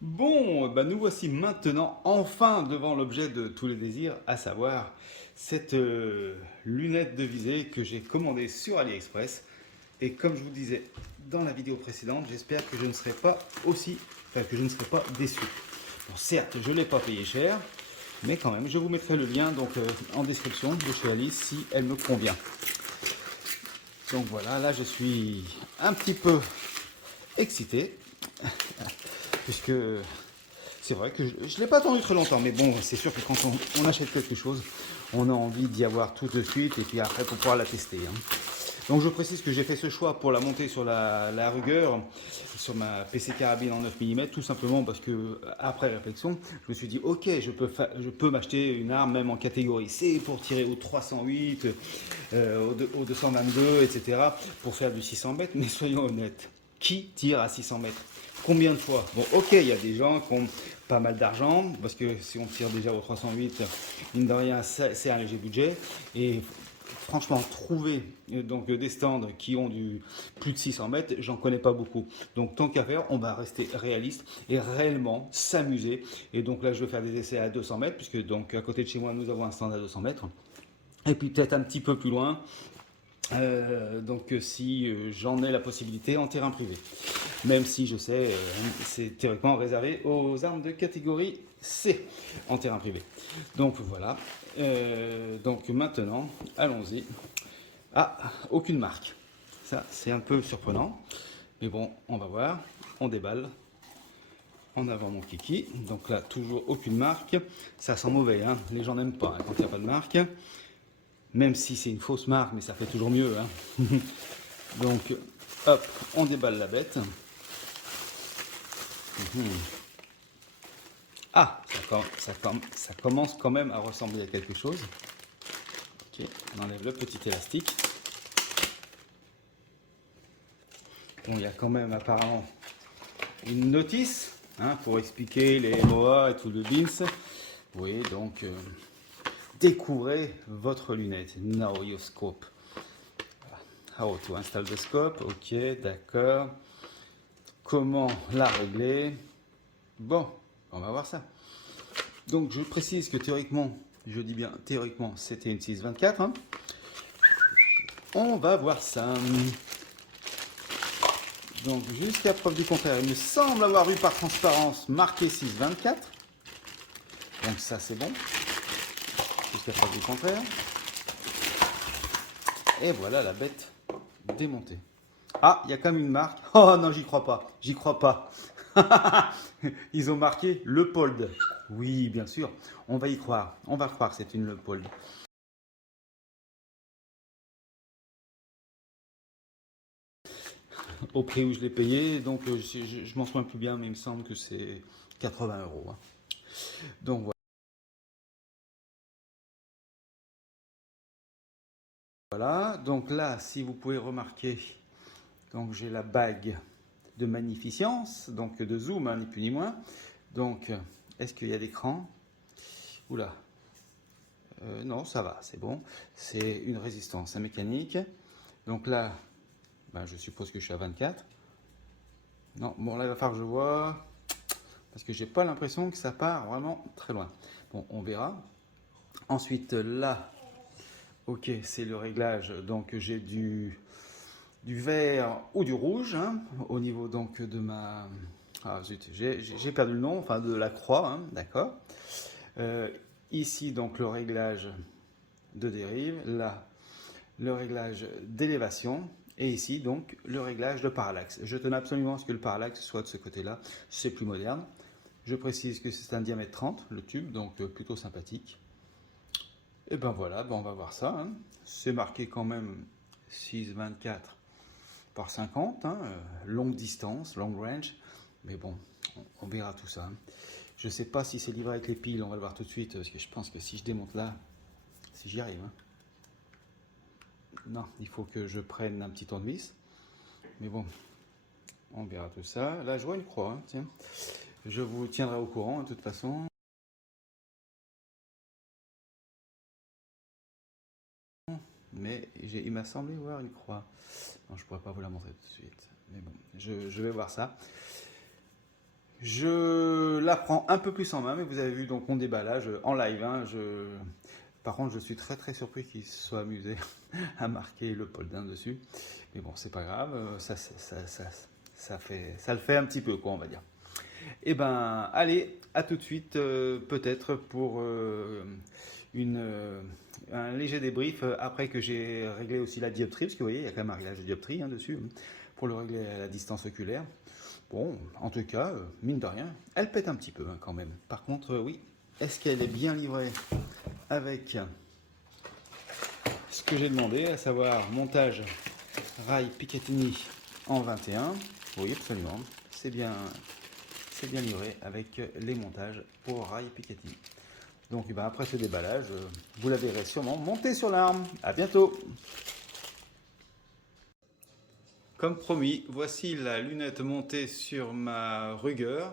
Bon, bah nous voici maintenant enfin devant l'objet de tous les désirs, à savoir cette lunette de visée que j'ai commandée sur AliExpress. Et comme je vous disais dans la vidéo précédente, j'espère que je ne serai pas que je ne serai pas déçu. Bon, certes, je ne l'ai pas payé cher, mais quand même, je vous mettrai le lien en description de chez Alice si elle me convient. Donc voilà, là je suis un petit peu excité, puisque c'est vrai que je ne l'ai pas attendu très longtemps, mais bon, c'est sûr que quand on achète quelque chose, on a envie d'y avoir tout de suite et puis après pour pouvoir la tester, hein. Donc je précise que j'ai fait ce choix pour la monter sur la Ruger, sur ma PC carabine en 9 mm, tout simplement parce que après réflexion, je me suis dit ok, je peux m'acheter une arme même en catégorie C pour tirer au 308, au 222, etc. pour faire du 600 mètres, mais soyons honnêtes, qui tire à 600 mètres? Combien de fois? Bon, ok, il y a des gens qui ont pas mal d'argent, parce que si on tire déjà au 308, mine de rien, c'est un léger budget. Et franchement, trouver des stands qui ont du plus de 600 mètres, j'en connais pas beaucoup. Donc tant qu'à faire, on va rester réaliste et réellement s'amuser. Et donc là, je vais faire des essais à 200 mètres, puisque donc à côté de chez moi, nous avons un stand à 200 mètres. Et puis peut-être un petit peu plus loin, si j'en ai la possibilité en terrain privé. Même si je sais, c'est théoriquement réservé aux armes de catégorie C en terrain privé. Donc voilà. Donc maintenant, allons-y. Ah, aucune marque. Ça, c'est un peu surprenant. Mais bon, on va voir. On déballe. En avant mon kiki. Donc là, toujours aucune marque. Ça sent mauvais, hein. Les gens n'aiment pas hein, quand il n'y a pas de marque. Même si c'est une fausse marque, mais ça fait toujours mieux, hein. Donc, hop, on déballe la bête. Ah, ça commence quand même à ressembler à quelque chose. Ok, on enlève le petit élastique. Bon, il y a quand même apparemment une notice hein, pour expliquer les MOA et tout le BINS. Oui, donc découvrez votre lunette. Now your scope. How to install the scope. Ok, d'accord. Comment la régler? Bon, on va voir ça. Donc je précise que théoriquement, je dis bien théoriquement, c'était une 624. Hein. On va voir ça. Donc jusqu'à preuve du contraire, il me semble avoir vu par transparence marqué 624. Donc ça c'est bon. Jusqu'à preuve du contraire. Et voilà la bête démontée. Ah, il y a quand même une marque. Oh non, j'y crois pas. J'y crois pas. Ils ont marqué Leopold. Oui, bien sûr. On va y croire. On va croire que c'est une Leopold. Au prix où je l'ai payé, donc je m'en souviens plus bien, mais il me semble que c'est 80 euros. Hein. Donc voilà. Donc là, si vous pouvez remarquer, donc j'ai la bague de magnificence, donc de zoom, hein, ni plus ni moins. Donc, est-ce qu'il y a l'écran? Oula. Non, ça va, c'est bon. C'est une résistance à mécanique. Donc là, ben, je suppose que je suis à 24. Non, bon là, il va falloir que je vois. Parce que j'ai pas l'impression que ça part vraiment très loin. Bon, on verra. Ensuite, là, ok, c'est le réglage. Donc j'ai du vert ou du rouge hein, au niveau donc de ma... Ah zut, j'ai perdu le nom, enfin de la croix, hein, d'accord. Euh, Ici donc le réglage de dérive, là le réglage d'élévation et ici donc le réglage de parallaxe. Je tenais absolument à ce que le parallaxe soit de ce côté-là, c'est plus moderne. Je précise que c'est un diamètre 30 le tube, donc plutôt sympathique. Et ben voilà, ben on va voir ça. Hein. C'est marqué quand même 6,24 par 50, hein, longue distance, long range. Mais bon, on verra tout ça. Hein. Je ne sais pas si c'est livré avec les piles, on va le voir tout de suite, parce que je pense que si je démonte là, si j'y arrive. Hein. Non, il faut que je prenne un petit tournevis. Mais bon, on verra tout ça. Là, je vois une croix. Hein, tiens. Je vous tiendrai au courant, de toute façon. Mais il m'a semblé voir une croix. Non, je ne pourrais pas vous la montrer tout de suite. Mais bon, je vais voir ça. Je la prends un peu plus en main, mais vous avez vu donc mon déballage en live, hein. Par contre, je suis très très surpris qu'il se soit amusé à marquer le Polden dessus. Mais bon, c'est pas grave, ça le fait un petit peu, quoi, on va dire. Eh ben, allez, à tout de suite, peut-être pour un léger débrief après que j'ai réglé aussi la dioptrie, parce que vous voyez, il y a quand même un réglage de dioptrie, hein, dessus, pour le régler à la distance oculaire. Bon, en tout cas, mine de rien, elle pète un petit peu, hein, quand même. Par contre, oui, est-ce qu'elle est bien livrée avec ce que j'ai demandé, à savoir montage rail Picatinny en 21? Oui, absolument, c'est bien livré avec les montages pour rail Picatinny. Donc après ce déballage, vous la verrez sûrement monter sur l'arme. À bientôt. Comme promis, voici la lunette montée sur ma Ruger.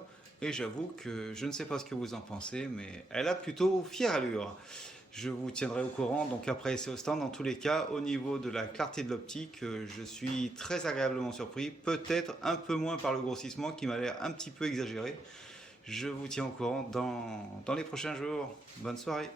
Et j'avoue que je ne sais pas ce que vous en pensez, mais elle a plutôt fière allure. Je vous tiendrai au courant, donc après essai au stand. Dans tous les cas, au niveau de la clarté de l'optique, je suis très agréablement surpris. Peut-être un peu moins par le grossissement qui m'a l'air un petit peu exagéré. Je vous tiens au courant dans les prochains jours. Bonne soirée.